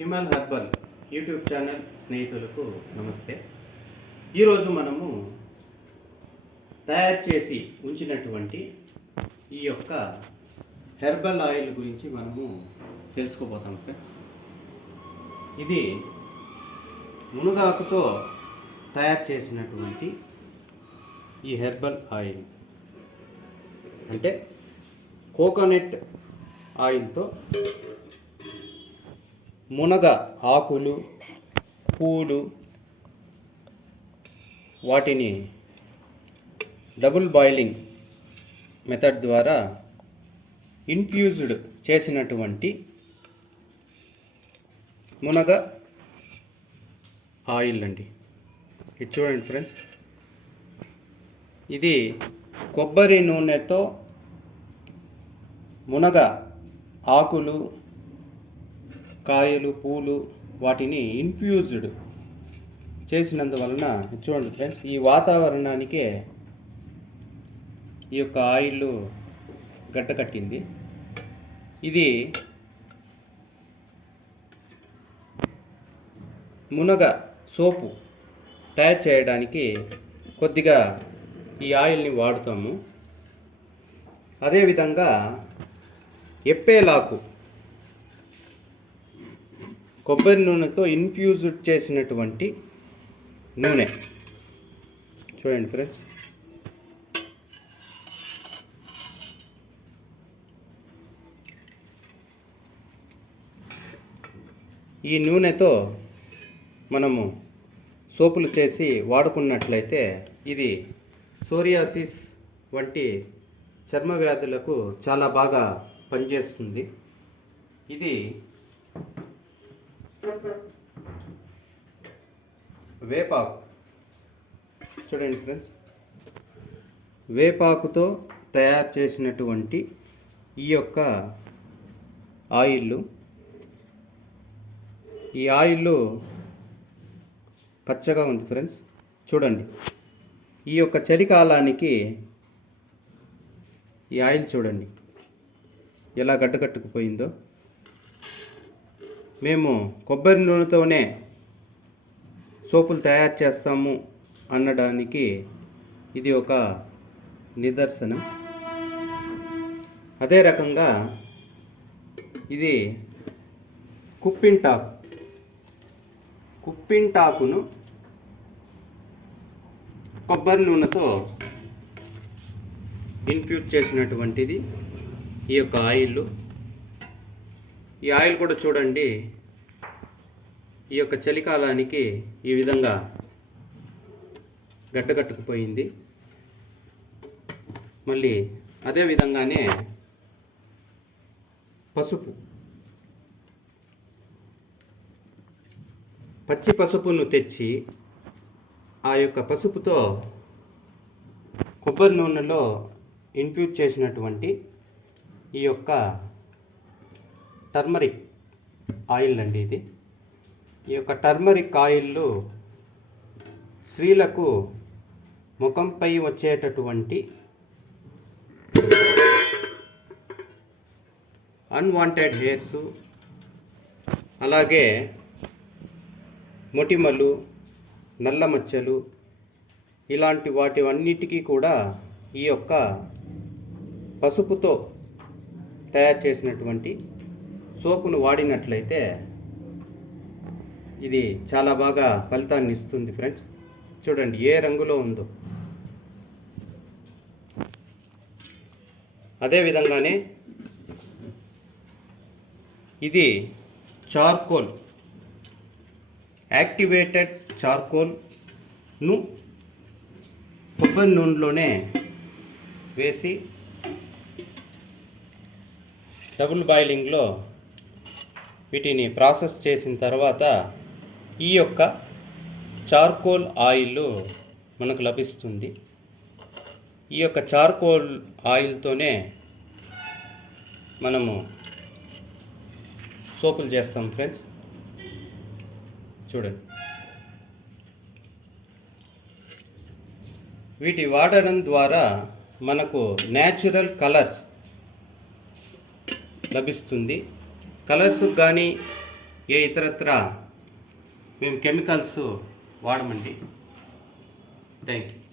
హిమాల్ herbal YouTube channel స్నేహితులకు నమస్తే. ఈరోజు మనము తయారు చేసి ఉంచినటువంటి ఈ యొక్క హెర్బల్ ఆయిల్ గురించి మనము తెలుసుకోబోతాం ఫ్రెండ్స్. ఇది మునగాకుతో తయారు చేసినటువంటి ఈ హెర్బల్ ఆయిల్, అంటే కోకోనట్ ఆయిల్తో మునగ ఆకులు, పూలు, వాటిని డబుల్ బాయిలింగ్ మెథడ్ ద్వారా ఇన్ఫ్యూజ్డ్ చేసినటువంటి మునగ ఆయిల్ అండి. ఇది చూడండి ఫ్రెండ్స్, ఇది కొబ్బరి నూనెతో మునగ ఆకులు, కాయలు, పూలు, వాటిని ఇన్ఫ్యూజ్డ్ చేసినందువలన చూడండి ఫ్రెండ్స్, ఈ వాతావరణానికే ఈ యొక్క ఆయిల్ గడ్డకట్టింది. ఇది మునగ సోపు తయారు చేయడానికి కొద్దిగా ఈ ఆయిల్ని వాడుతాము. అదేవిధంగా ఎప్పేలాకు కొబ్బరి నూనెతో ఇన్ఫ్యూజ్డ్ చేసినటువంటి నూనె చూడండి ఫ్రెండ్స్. ఈ నూనెతో మనము సోపులు చేసి వాడుకున్నట్లయితే ఇది సోరియాసిస్ వంటి చర్మ వ్యాధులకు చాలా బాగా పనిచేస్తుంది. ఇది వేపాకు చూడండి ఫ్రెండ్స్, వేపాకుతో తయారు చేసినటువంటి ఈ యొక్క ఆయిల్, ఈ ఆయిల్ పచ్చగా ఉంది ఫ్రెండ్స్. చూడండి, ఈ యొక్క చలికాలానికి ఈ ఆయిల్ చూడండి ఎలా గడ్డకట్టుకుపోయిందో. మేము కొబ్బరి నూనెతోనే సోపులు తయారు చేస్తాము అనడానికి ఇది ఒక నిదర్శనం. అదే రకంగా ఇది కుప్పింటాకును కొబ్బరి నూనెతో ఇన్ఫ్యూజ్ చేసినటువంటిది ఈ యొక్క ఆయిల్. ఈ ఆయిల్ కూడా చూడండి ఈ యొక్క చలికాలానికి ఈ విధంగా గడ్డకట్టుకుపోయింది. మళ్ళీ అదే విధంగానే పచ్చి పసుపును తెచ్చి ఆ యొక్క పసుపుతో కొబ్బరి నూనెలో ఇన్ఫ్యూజ్ చేసినటువంటి ఈ యొక్క టర్మరిక్ ఆయిల్ అండి ఇది. ఈ యొక్క టర్మరిక్ ఆయిల్ స్త్రీలకు ముఖంపై వచ్చేటటువంటి అన్వాంటెడ్ హెయిర్స్, అలాగే మొటిమలు, నల్ల మచ్చలు, ఇలాంటి వాటి అన్నిటికీ కూడా ఈ యొక్క పసుపుతో తయారు చేసినటువంటి సోపును వాడినట్లయితే ఇది చాలా బాగా ఫలితాన్ని ఇస్తుంది ఫ్రెండ్స్. చూడండి ఏ రంగులో ఉందో. అదేవిధంగానే ఇది చార్కోల్, యాక్టివేటెడ్ చార్కోల్ను కొబ్బరి నూనెలోనే వేసి డబుల్ బాయిలింగ్లో వీటిని ప్రాసెస్ చేసిన తర్వాత ఈ యొక్క చార్కోల్ ఆయిల్ మనకు లభిస్తుంది. ఈ యొక్క చార్కోల్ ఆయిల్తోనే మనము సోపులు చేస్తాం ఫ్రెండ్స్. చూడండి, వీటి వాడడం ద్వారా మనకు న్యాచురల్ కలర్స్ లభిస్తుంది. కలర్స్ కానీ ఏ ఇతరత్ర మేము కెమికల్స్ వాడమండి. Thank you.